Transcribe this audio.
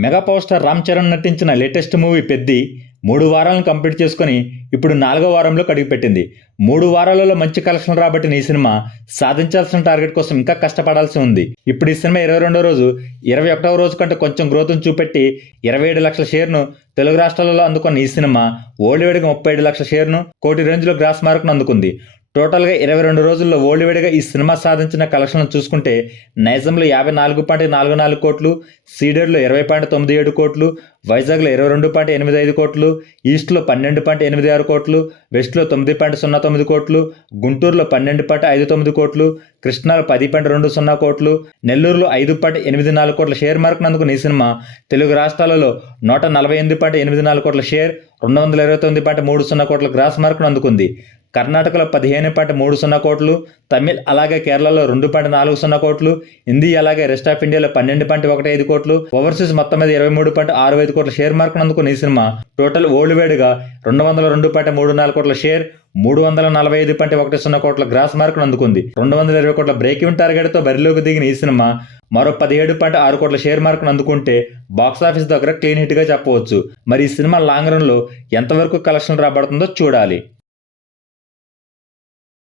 Mega power star Ram Charan నటించిన latest movie Peddi 3 వారాలను complete చేసుకొని ఇప్పుడు 4వ వారంలో అడుగుపెట్టింది. 3 వారాలలో మంచి కలెక్షన్ రాబట్టిన ఈ సినిమా సాధించాల్సిన టార్గెట్ కోసం ఇంకా కష్టపడాల్సి ఉంది. ఇప్పుడు ఈ సినిమా 22వ రోజు 21వ రోజు కంటే కొంచెం గ్రోత్ను చూపెట్టి 27 లక్షల షేర్ను తెలుగు రాష్ట్రాలలో అందుకున్న ఈ సినిమా వరల్డ్ వైడ్గా 37 లక్షల షేర్ను కోటి రేంజ్లో గ్రాస్ మార్క్ను అందుకుంది. టోటల్గా 22 రోజుల్లో వరల్డ్ వైడ్గా ఈ సినిమా సాధించిన కలెక్షన్లు చూసుకుంటే నైజంలో 54.44 కోట్లు, సీడెడ్లో 20.97 కోట్లు, వైజాగ్లో 22.85 కోట్లు, ఈస్ట్లో 12.86 కోట్లు, వెస్ట్లో 9.09 కోట్లు, గుంటూరులో 12.59 కోట్లు, కృష్ణాలో 10.20 కోట్లు, నెల్లూరులో 5.84 కోట్ల షేర్ మార్కును అందుకున్న ఈ సినిమా తెలుగు రాష్ట్రాలలో 148.84 కోట్ల షేర్, 229.30 కోట్ల గ్రాస్ మార్కును అందుకుంది. కర్ణాటకలో 15.30 కోట్లు, తమిళ్ అలాగే కేరళలో 2.40 కోట్లు, హిందీ అలాగే రెస్ట్ ఆఫ్ ఇండియాలో 12.15 కోట్లు, ఓవర్సీస్ మొత్తం మీద 23.65 కోట్ల షేర్ మార్కును అందుకున్న ఈ సినిమా టోటల్ వరల్డ్ వైడ్గా 202.34 కోట్ల షేర్, 345.10 కోట్ల గ్రాస్ మార్కును అందుకుంది. 220 కోట్ల బ్రేక్ ఈవెన్ టార్గెట్తో బరిలోకి దిగిన ఈ సినిమా మరో 17.6 కోట్ల షేర్ మార్కును అందుకుంటే బాక్సాఫీస్ దగ్గర క్లీన్ హిట్గా చెప్పవచ్చు. మరి ఈ సినిమా లాంగ్ రన్లో ఎంతవరకు కలెక్షన్ రాబడుతుందో చూడాలి.